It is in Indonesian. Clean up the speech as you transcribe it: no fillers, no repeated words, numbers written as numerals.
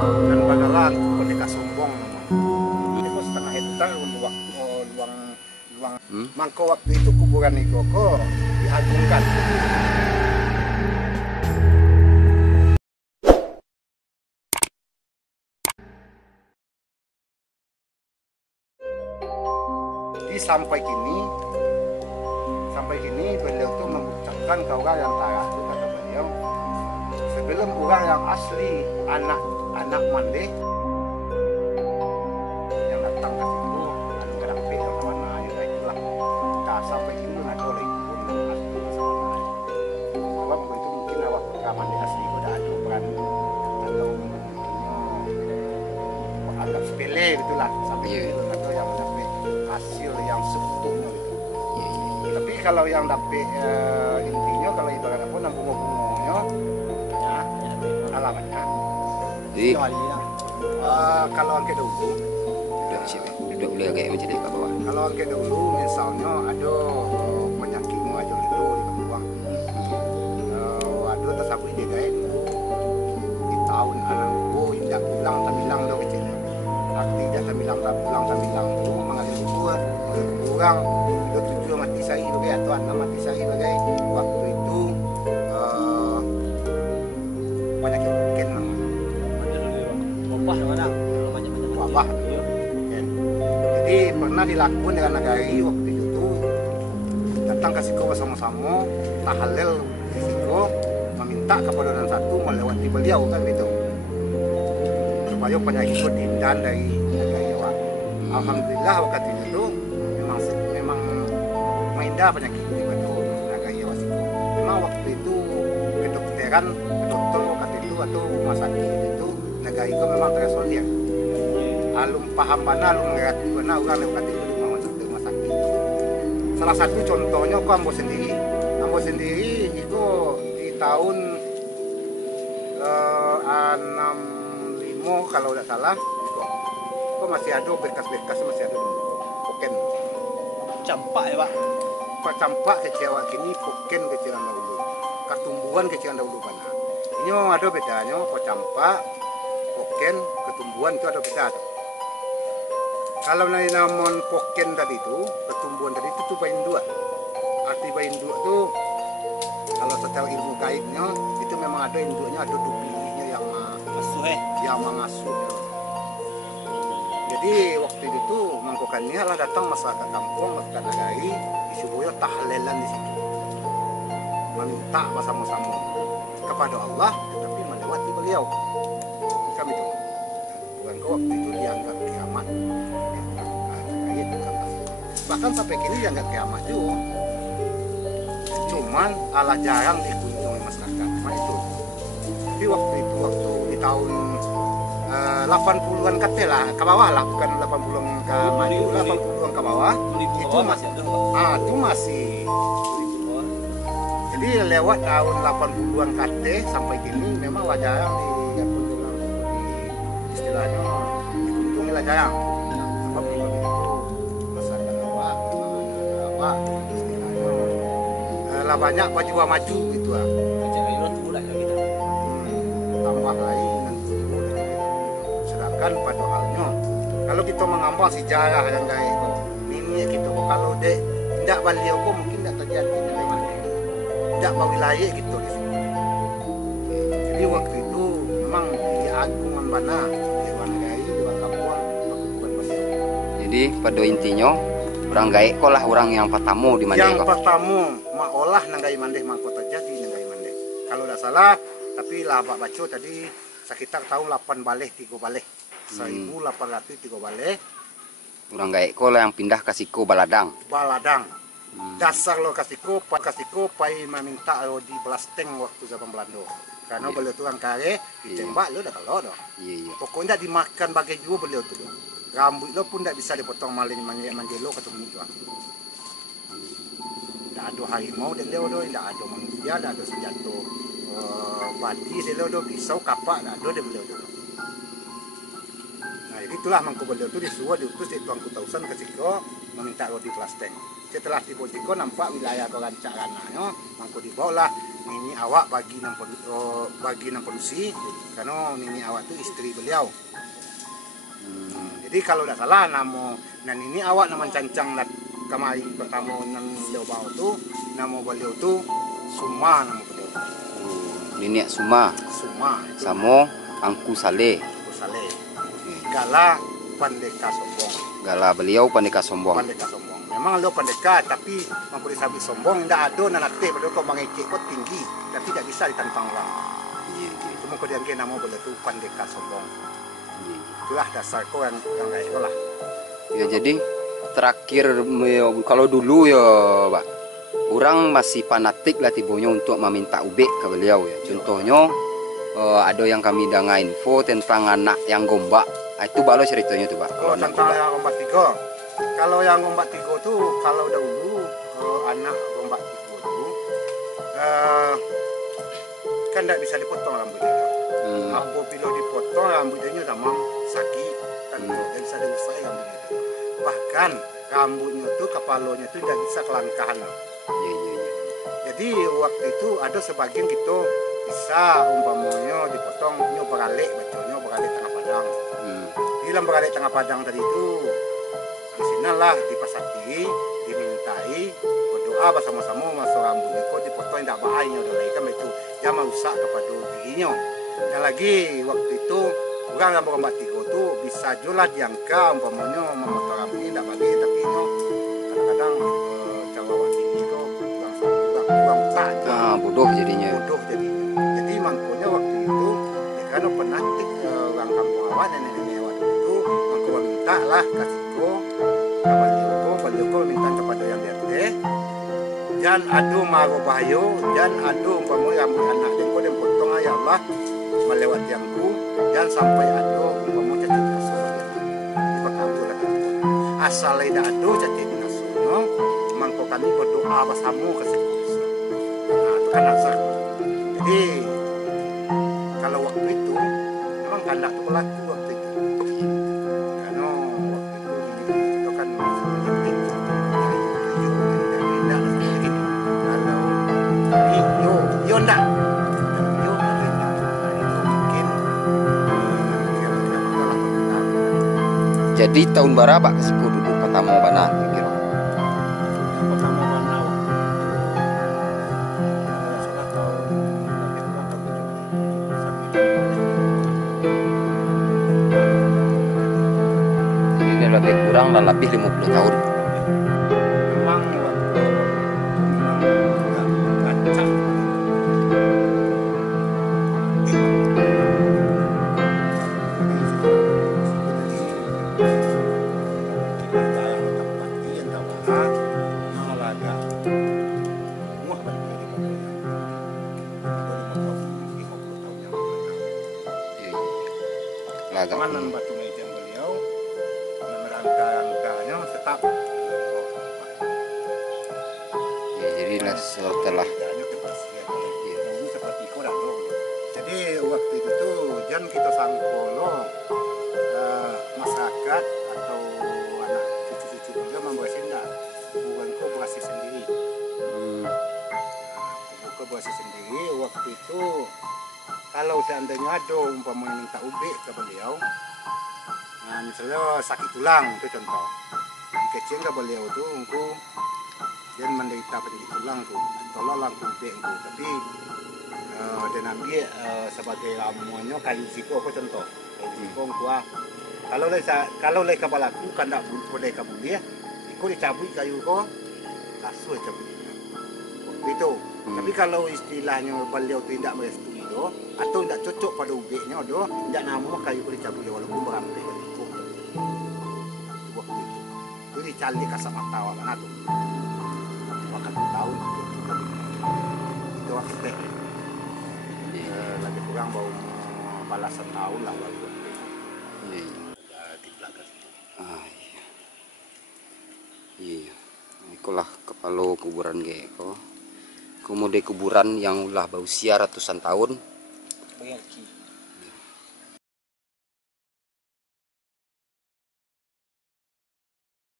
Dan bagalan boneka sombong. Itu setengah hektar luang mangko waktu itu kuburan Ikoko diagungkan. Jadi sampai kini beliau tuh mengucapkan ke orang yang tarah itu, kata beliau, sebelum orang yang asli anak Mande yang datang ke situ kadang beda sama naya itulah. Nah, sampai kini lu nado lagi pun asli sama naya. Sebab itu mungkin awak Mande asli udah ada peran atau mungkin anggap sepele gitulah sampai kini lu nado yang mendapat hasil yang seutuhnya gitu. Tapi kalau yang dapat intinya kalau ibarat apa nang bunga-bunganya ya alamatnya. Jadi kalau angke dulu duduk boleh agak menjadi ke bawah. Kalau angke dulu misalnya ada penyakit aja itu di bawah. Ada tersabui dia guys di tahun alam itu tidak bilang do kecil. Arti tidak bilang itu mengalir gua kurang udah tujuh mati saya bagai atau anak mati saya bagai waktu itu banyak yang mungkin wabah. Jadi pernah dilakukan dengan negari waktu itu datang ke Siko bersama-sama tahalil di Siko meminta kepada orang satu melewati beliau kan gitu supaya penyakit itu dindan dari negari awak. Alhamdulillah waktu itu memang maindah penyakit di batu negari awak Siko. Memang waktu itu kedokteran dokter waktu itu atau rumah sakit itu negari itu memang terisolir. Alum paham mana, alum ngerti mana orang lewat itu di rumah sakit. Salah satu contohnya kok Ambo sendiri itu di tahun 65 kalau tidak salah kok masih ada bekas-bekas masih ada di Poken. Campak ya Pak? Pak campak kecewa kini Poken kecilan dahulu. Ketumbuhan kecilan dahulu mana. Ini ada bedanya kok campak, Poken, ketumbuhan itu ada beda. Kalau namun Poken tadi itu, ketumbuhan tadi itu bayin dua. Arti bayin dua itu kalau secara ilmu gaibnya itu memang ada induknya, ada duplinya yang mengasuh. Jadi waktu itu mangkokannya lah datang masyarakat kampung, masyarakat negari, disuruhnya tahlilan di situ, meminta bersama-sama kepada Allah, tetapi melewati beliau. Kami itu, bukan waktu itu dianggap kiamat. Bahkan sampai kini dianggap kiamat juga. Cuman ala jarang dikunjungi masyarakat. Nah itu. Jadi waktu di tahun 80-an kate lah, ke bawah lah, bukan 80-an ke maju, 80-an ke bawah. Itu masih. Jadi lewat tahun 80-an kate sampai kini memang lah jarang istilahnya dikunjungi lah jarang. Sebab itu masyarakat awak istilahnya lah banyak jiwa maju gitu lah. Tambah lagi nanti sedangkan pada halnya kalau kita mengambil sejarah yang kayak ini kita kalau dek tidak beliau kok mungkin tidak terjadi dari mana tidak bawa wilayah gitu di sini. Jadi waktu itu memang diagungan mana dewan negari dewan kampung bukan beliau. Jadi pada intinya orang gaek kok lah orang yang pertama di Mandeh. Yang pertama maolah nanggai Mandeh mangko terjadi nanggai Mandeh. Kalau tidak salah tapi lah Pak Baco tadi sekitar tahun 8 baleh 3 baleh 1803 baleh. Orang gaek kok lah yang pindah ke Siko Baladang. Dasar lo kasiko pai meminta di Belasteng waktu zaman Belanda. Karena beliau tu orang kare ditembak lo dah kalau dah. Pokoknya dimakan bagai juga beliau tu. Rambut lo pun tidak bisa dipotong maling manjelo ketemu itu. Tidak ada harimau dia lo, tidak ada manusia, tidak ada senjata padi dia lo, pisau kapak tidak ada dia beliau tu. Nah itulah mangko beliau tu disuruh diutus di Tuan Kutausan ke Siko meminta di Belasteng. Setelah di Siko nampak wilayah kerancak rananya, mangko dibawalah nini awak bagi nang polusi karena nini awak itu istri beliau. Jadi kalau tidak salah namo nini awak nama cancang dan kamari pertama nan beliau bawa tu nama beliau tu Suma nama beliau. Nini Suma. Suma. Samo Angku Sale. Sale. Gala Pandeka Sombong. Gala beliau Pandeka Sombong. Pandeka Sombong. Memang beliau pendeka tapi mampu disabit sombong. Tidak ada nanate padahal kau mengekek kau tinggi tapi tidak bisa ditantang orang. Cuma kau diangkat nama beliau tu Pandeka Sombong. Itulah dasar kau yang kayak itu lah. Ya jadi terakhir kalau dulu ya Pak, orang masih fanatik lah tibonya untuk meminta ubek ke beliau ya. Contohnya ada yang kami dengar info tentang anak yang gombak. Itu balo ceritanya tuh Pak. Kalau tentang yang gombak tiga, kalau yang gombak tiga tuh kalau dahulu anak gombak tiga tuh kan tidak bisa dipotong rambutnya. Apabila dipotong rambutnya tamam sakit kan tidak bisa diusai rambutnya. Bahkan rambutnya tuh kepalanya tuh tidak bisa kelangkahan. Jadi waktu itu ada sebagian kita bisa umpamanya dipotong beralik bacanya beralik tengah padang. Di dalam beralik tengah padang tadi itu di sinalah dipasati, dimintai berdoa bersama-sama masuk rambutnya kok dipotong tidak bahaya udah lagi kan itu jangan rusak kepada dirinya. Dan lagi waktu itu orang yang berambut tiga itu bisa juga diangka umpamanya memotong rambutnya tidak bagus tapi kadang-kadang cara ini kok kurang tak bodoh jadinya. Bodoh jadinya. Jadi makanya waktu itu karena penatik orang kampung awak nenek-nenek awak itu mangko minta lah kasihku balioko minta kepada yang RT jangan adu maro bahayo jangan adu umpamanya rambut anak dan kau potong ya Allah melewat yangku jangan sampai adu umpamanya cacat kasur dipakai lah asal tidak adu cacat kasurnya mangko kami berdoa bersama ke sekolah. Nah itu kan asal. Jadi kalau waktu itu memang kandak itu berlaku waktu itu karena waktu itu kan penting kalau yo ndak mungkin jadi tahun berapa kesiku duduk pertama bana kira pertama mana ini lebih kurang dan lebih 50 tahun. memang waktu ngacak Agak Manan batu meja beliau rangka-rangkanya tetap ya, jadi setelah seperti kodak jadi waktu itu tuh jangan kita sangkolo masyarakat atau anak cucu-cucu beliau membawa sendal bukanku berhasil sendiri bukan berhasil sendiri waktu itu kalau seandainya ada umpamanya minta ubek ke beliau nah misalnya sakit tulang itu contoh kecil ke beliau tuh engku dia menderita penyakit tulang tuh tolong langku ubek engku tapi dan ambil sebagai ramuannya kayu siko aku contoh kayu siko engku kalau lek kepalaku kan tak boleh kabuli aku dicabut kayu ko langsung cabut itu tapi kalau istilahnya beliau tidak merestui do atau tidak cocok pada ubeknya do tidak nama kayu ko dicabut walaupun berambil itu waktu itu dicari kasar mata awak mana tuh makan tahun itu waktu teh lagi kurang bau balasan tahun lah waktu di belakang iya ikulah kepala kuburan geko kemudian kuburan yang ulah berusia ratusan tahun Bengki.